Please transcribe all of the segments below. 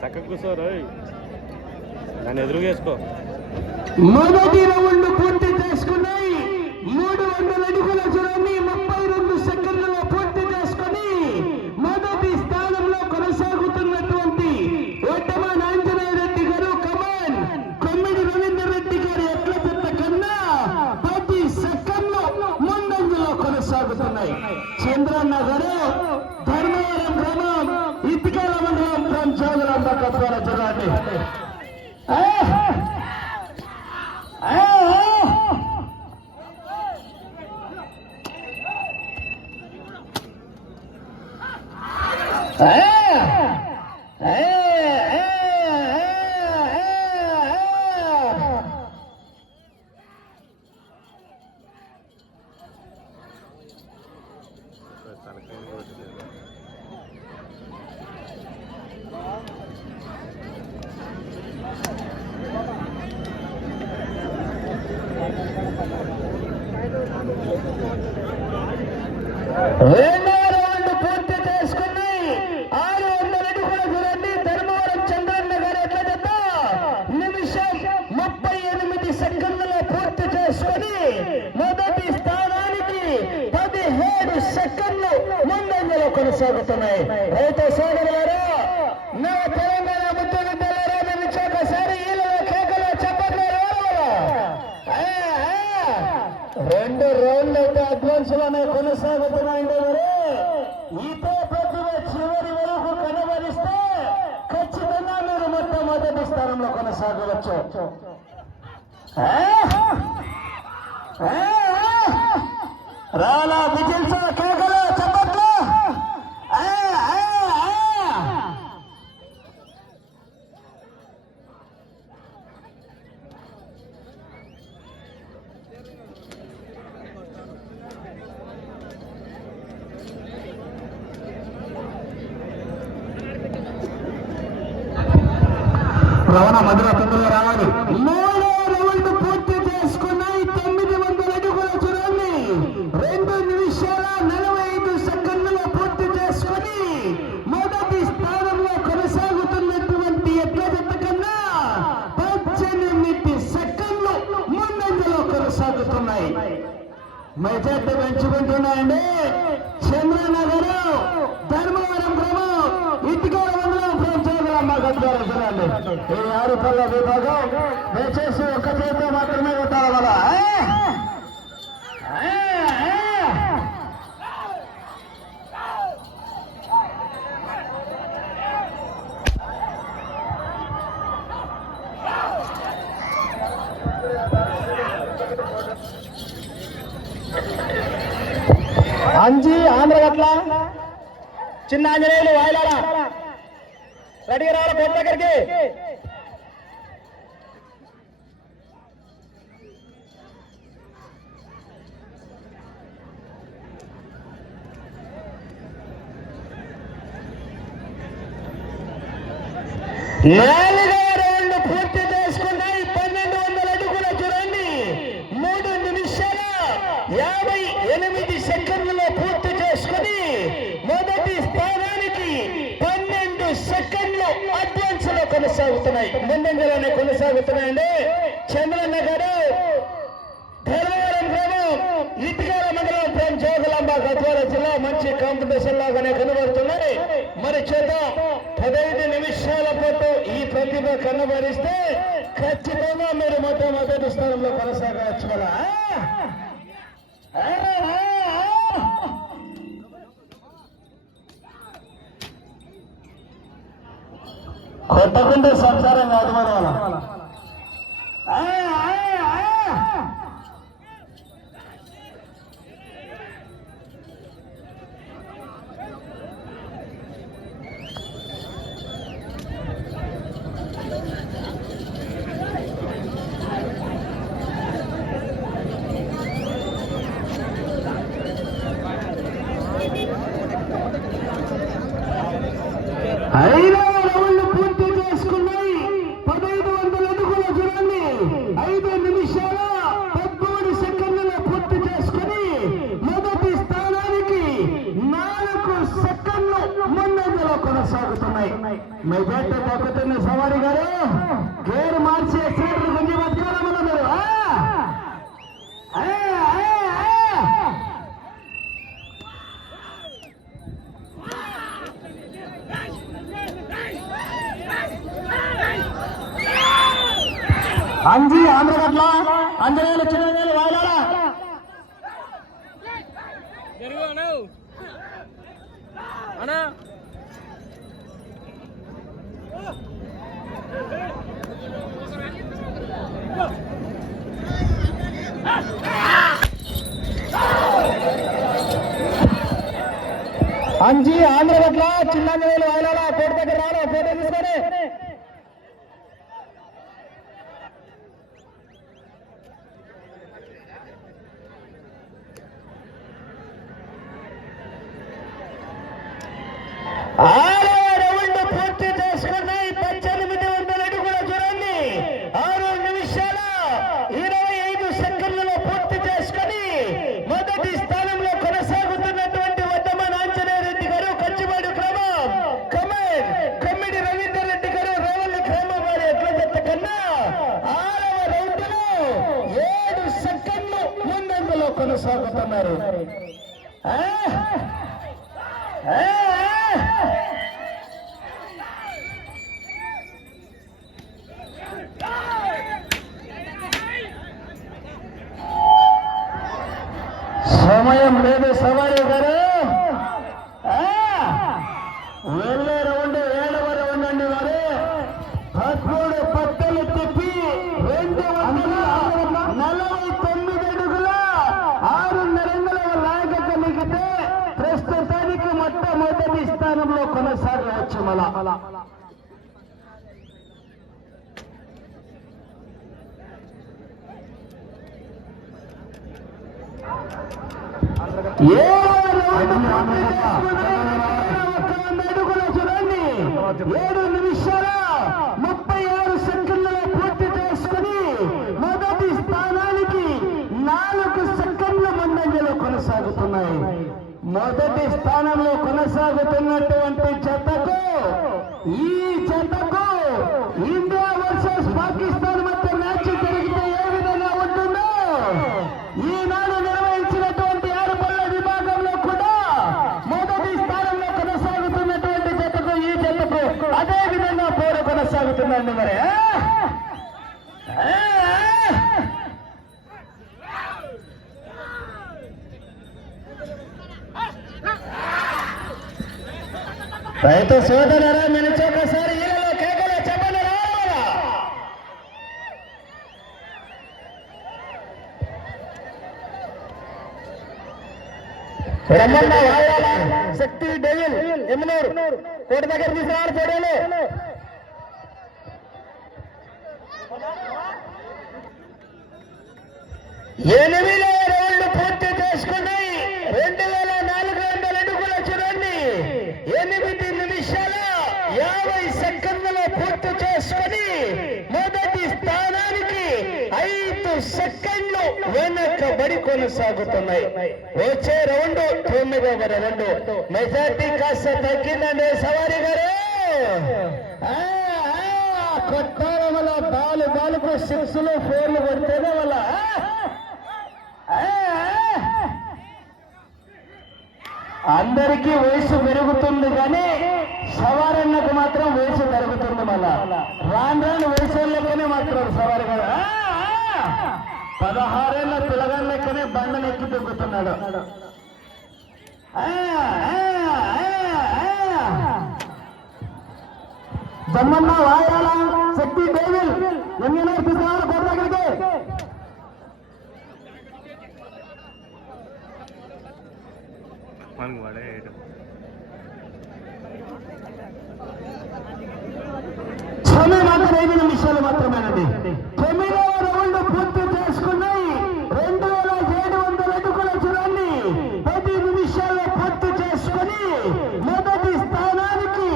చక్కగా కూర్చోరు దాన్ని ఎదురుగేసుకో. మొదటి రౌండ్ పూర్తి చేసుకున్నాయి. 300 అడుగుల దూరాన్ని 32 సెకండ్లలో పూర్తి చేసుకుని మొదటి స్థానంలో కొనసాగుతున్నటువంటి ఒట్టమాన్ ఆంజనేయ రెడ్డి గారు కమాన్ కొమ్మిడి రవీందర్ రెడ్డి గారి ఎట్ల చెత్త కన్నా 10 సెకండ్లు ముందంజలో కొనసాగుతున్నాయి. చంద్రన్న గారు ధర్మవరం గ్రామం ఇటుకల మండలం ఫ్రం జోగులాంబ కత్వాల జిల్లాని రెండవ రౌండ్ పూర్తి చేసుకుని 600 అడుగుల దూరాన్ని ధర్మవరం చంద్రన్న గారి ఎట్ల జత నిమిషం 38 సెకండ్లలో పూర్తి చేసుకుని మొదటి స్థానానికి 17 సెకండ్లు ముందంజలో కొనసాగుతున్నాయి. రైతు సోదరులారా, నా తెలంగాణ ముద్దుగుడ్డలారా, మీరు ఒకసారి కేకలో చెప్పండి. 2 రౌండ్లు అయితే అడ్వాన్స్ లోనే కొనసాగుతున్నాయండి. మరి ఇదే ప్రతిభ చివరి వరకు కనబరిస్తే ఖచ్చితంగా మీరు మొట్టమొదటి స్థానంలో కొనసాగవచ్చు. రాలా విజిల్సా కేకలు చెప్పట్లు. రవాణా మధ్యలో తొందరగా రావాలి. 3వ రౌండ్ పూర్తి చేసుకున్నాయి. 900 అడుగుల దూరాన్ని 2 నిమిషాల 45 సెకండ్లలో పూర్తి చేసుకుని మొదటి స్థానంలో కొనసాగుతున్నటువంటి ఎడ్ల జత కన్నా 18 సెకండ్లు ముందంజలో కొనసాగుతున్నాయి. మెజార్టీ పెంచుకుంటున్నాయండి. చంద్రనగర్ ధర్మవరం గ్రామం ఇటుకల మండలం ఫ్రం జోగులాంబ కత్వాల జిల్లాలో ఈ 6 పళ్ళ విభాగం దయచేసి ఒక్క చేతితో మాత్రమే కొట్టాలి. వల్ల అంజీ ఆంధ్రగట్ల చిన్న ఆంజనేయులు వాయిలాడ రెడీగా రావాలి కోట దగ్గరికి. రౌండ్ పూర్తి చేసుకున్నాయి. 1200 అడుగుల దూరాన్ని 3 నిమిషాల 58 సెకండ్లలో పూర్తి చేసుకుని మొదటి స్థానానికి 12 సెకండ్లు అడ్వాన్స్ లో కొనసాగుతున్నాయి. ముందంజలోనే కొనసాగుతున్నాయండి. చంద్రన్న గారు ధర్మవరం గ్రామం ఇటుకల మండలం ఫ్రం జోగులాంబ కత్వాల జిల్లా మంచి కాంపిటీషన్ లాగానే కనబడుతున్నాయి. మరి చేద్దాం 15 నిమిషాల పాటు ఈ ప్రతిభ కనబరిస్తే ఖచ్చితంగా మీరు మొట్టమొదటి స్థానంలో కొనసాగవచ్చు. కదా కొట్టకుంటే సంసారం కాదు మన వాళ్ళ. ఐదవ రౌండ్ పూర్తి చేసుకున్నాయి. 1500 అడుగుల దూరాన్ని 5 నిమిషాల 13 సెకండ్లలో పూర్తి చేసుకుని మొదటి స్థానానికి 4 సెకండ్లు ముందంజలో కొనసాగుతున్నాయి. మెజార్టీ తగ్గుతున్న సవారి గారు గేరు మార్చి ఎక్స్లేటర్ గుంజి బతకాలన్నారు. అంజీ ఆంధ్రగడ్ల అంజనేయులు చిన్నవేలు వాడాలా అన్నా అంజీ ఆంధ్రగడ్ల చిన్నవేలు వాడాలా కోట దగ్గర రాను ఫోటో తీసుకొని రౌండ్ పూర్తి చేసుకుని 1800 అడుగుల దూరాన్ని 6 నిమిషాల 25 సెకండ్లలో పూర్తి చేసుకుని మొదటి స్థానంలో కొనసాగుతున్నటువంటి వద్దమన ఆంజనేయ రెడ్డి గారు కంచివాడు గ్రామం కమ్మిడి రవీందర్ రెడ్డి గారు రేవల్లి గ్రామం వారి ఎట్ల జత కన్నా 6వ రౌండ్ లో 7 సెకండ్లు ముందంజలో కొనసాగుతున్నారు. సమయం లేదు సవారి గారు. వెళ్ళే రౌండ్ 7వ రౌండ్ అండి వారు 13 పట్టలు తిప్పి 249 అడుగుల 6.5 అంగుళాల లాగ కలిగితే ప్రస్తుతానికి మొట్టమొదటి స్థానంలో కొనసాగవచ్చు. మళ్ళా అడుగుల చూడండి 7 నిమిషాల 36 సెకండ్లలో పూర్తి చేసుకుని మొదటి స్థానానికి 4 సెకండ్ల ముందంజలో కొనసాగుతున్నాయి. మొదటి స్థానంలో కొనసాగుతున్నటువంటి జతకు ఈ జతకు ఇండియా వర్సెస్ పాకిస్తాన్ మధ్య మ్యాచ్ జరిగితే ఏ విధంగా ఉంటుందో ఈనాడు నిర్వహించినటువంటి 6 పళ్ళ విభాగంలో కూడా మొదటి స్థానంలో కొనసాగుతున్నటువంటి జతకు ఈ జతకు అదే విధంగా పోరు కొనసాగుతుందండి. మరి రైతు సోదరులారా మనిషి ఒకసారి ఈలలో కేకలు చెప్పండి రావాలా. రమ్మన్న వాయాల శక్తి డెవిల్ ఎమ్నూరు కోట దగ్గర తీసుకురావాలి. చూడాలి 8 రౌండ్లు పూర్తి చేసుకుని 2400 అడుగుల చూడండి 8 నిమిషాల 50 సెకండ్లలో పూర్తి చేసుకుని మొదటి స్థానానికి 5 సెకండ్లు వెనకబడి కొనసాగుతున్నాయి. వచ్చే రౌండ్ 9వ రౌండ్. మెజార్టీ కాస్త తగ్గిందండి సవారి గారు. కొట్టాల బాలుకు 6లు 4లు కొడితేనే వల్ల అందరికీ వయసు పెరుగుతుంది కానీ సవారన్నకు మాత్రం వయసు పెరుగుతుంది. మళ్ళా రాను వయసు లెక్కనే మాట్లాడు సవారి గారు. 16 ఏళ్ల పిల్లగాళ్ళ లెక్కనే బండలు ఎక్కి తొక్కుతున్నాడు. జమ్మన్న వాయాల శక్తి డేవిల్ ఎమ్మెల్యే తీసుకురావాలి కోట దగ్గరికి. సమయం మాత్రం 5 నిమిషాలు మాత్రమేనండి. 9వ రౌండ్ పూర్తి చేసుకున్నాయి. 2700 అడుగుల చూడండి 10 నిమిషాల్లో పూర్తి చేసుకుని మొదటి స్థానానికి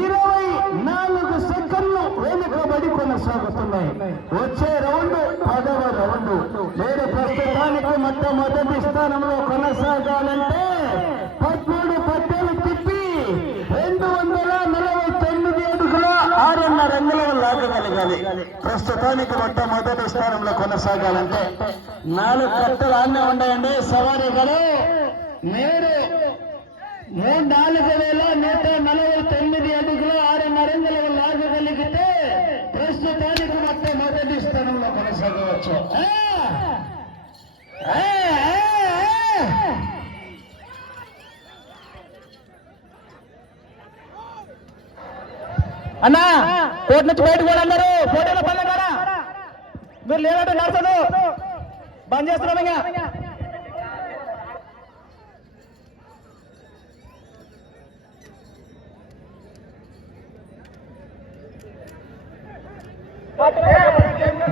24 సెకండ్లు వెనుకబడి కొనసాగుతున్నాయి. వచ్చే రౌండ్ 10వ రౌండ్. నేను ప్రస్తుతానికి మొట్టమొదటి స్థానంలో కొనసాగాలంటే 13 పట్టెలు తిప్పి 200 తిరగాలి. ప్రస్తుతానికి మొట్టమొదటి స్థానంలో కొనసాగాలంటే 4 కట్టలు ఆన్నే ఉన్నాయండి. సవారీ గారు మీరు 4149 అడుగులు 6.5 అంగుళాలు లాగగలిగితే ప్రస్తుతానికి మొట్టమొదటి స్థానంలో కొనసాగవచ్చు. అన్నా కోర్టు నుంచి బయటకు కూడా అన్నారు. ఫోటోలో పనులు కదా మీరు లేదంటే నడచదు, బంద్ చేస్తున్నాం. ఇంకా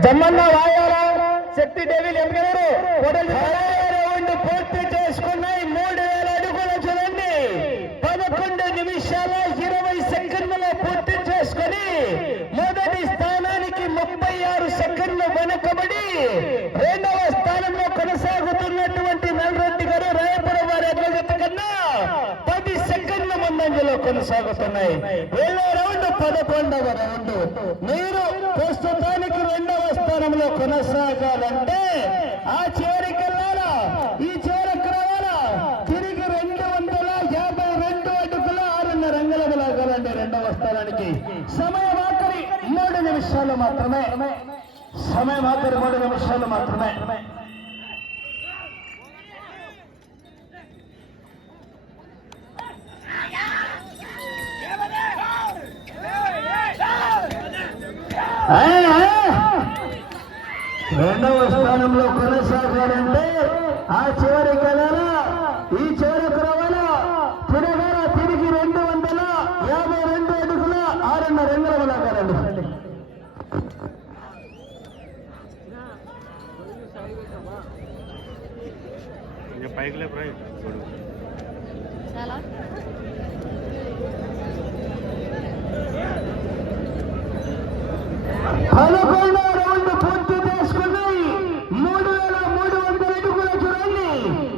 జమ్మన్న వాయాల శక్తి డేవిల్ ఎంగారు రౌండ్ పూర్తి చేసుకున్నాయి. 3000 అడుగులు చూడండి. 11 నిమిషాల 20 సెకండ్లలో పూర్తి చేసుకుని మొదటి స్థానానికి 36 సెకండ్లు వెనకబడి రెండవ స్థానంలో కొనసాగుతున్నటువంటి నల్రెడ్డి గారు రాయపురం వారి అగ్రగత కన్నా 10 సెకండ్ల ముందంజలో కొనసాగుతున్నాయి. వెళ్ళే రౌండ్ 11వ రౌండ్. మీరు ప్రస్తుతానికి 2వ స్థానంలో కొనసాగాలంటే ఆ చివరికి వెళ్ళాలా, ఈ చివరికి రావాలా, తిరిగి 252 అడుగుల 6.5 అంగుళాలు లాగాలండి 2వ స్థానానికి. సమయం ఆఖరి 3 నిమిషాలు మాత్రమే. సమయం ఆఖరి 3 నిమిషాలు మాత్రమే. రెండవ స్థానంలో కొనసాగాలంటే ఆ చివరికి వెళ్ళాలా, ఈ చివరికి రావాలా, తిరగాల, తిరిగి 252 అడుగుల 6.5 అంగుళాలు లాగాలండి. పైకి లేపు చాలా 11వ రౌండ్ పూర్తి చేసుకున్నాయి. 3300 అడుగుల చూడండి.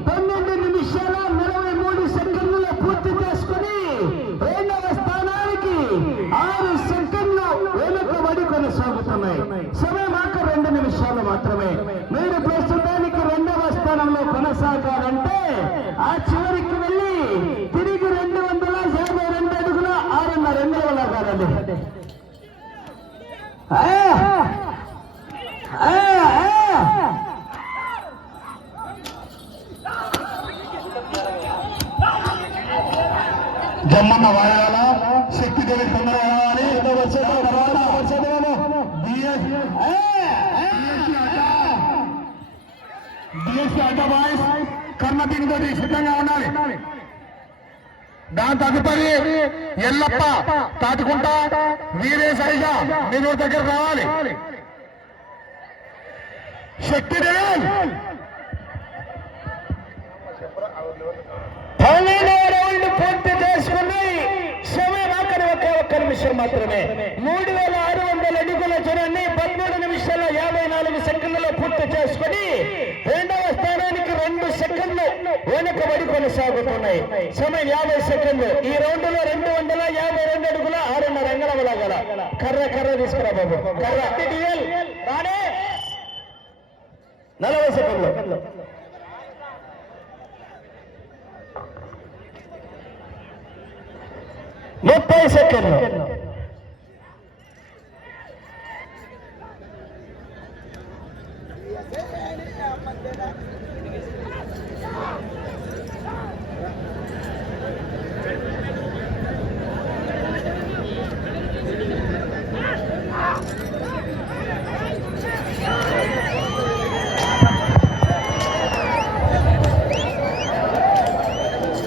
12 నిమిషాల 43 సెకండ్లు పూర్తి చేసుకుని రెండవ స్థానానికి 6 సెకండ్లు వెనుకబడి కొనసాగుతున్నాయి. సమయం ఆఖరి 2 నిమిషాలు మాత్రమే. మీరు ప్రస్తుతానికి 2వ స్థానంలో కొనసాగాలంటే ఆ చివరికి వెళ్ళి తిరిగి 252 అడుగుల 6.5 అంగుళాలు లాగాలండి. జమ్మన్న వాయాల శక్తి దేవి పొందాలి. డిఎస్సీ అడ్డా బాయ్స్ కర్ణతీన్ తోటి సిద్ధంగా ఉండాలి. దాని తదుపరి ఎల్లప్ప తాటుకుంటా వీరేశైజ మీరు దగ్గర రావాలి. శక్తి దేవి 12వ రౌండ్ పూర్తి చేసుకుని సమయం ఆఖరి ఒక్క నిమిషం మాత్రమే. 3600 అడుగుల చూడండి. 13 నిమిషాల 54 సెకండ్లలో పూర్తి చేసుకుని రెండవ స్థానానికి 2 సెకండ్లు వెనుకబడి కొనసాగుతున్నాయి. సమయం 50 సెకండ్లు. ఈ రౌండ్ లో 252 అడుగుల 6.5 అంగుళాలు లాగాల. కర్ర తీసుకురా బాబు, కర్ర. రానే 40 సెకండ్లు. 30 సెకండ్లు.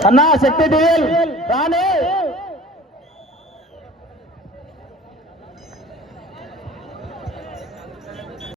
అన్నా శక్తి డిఎల్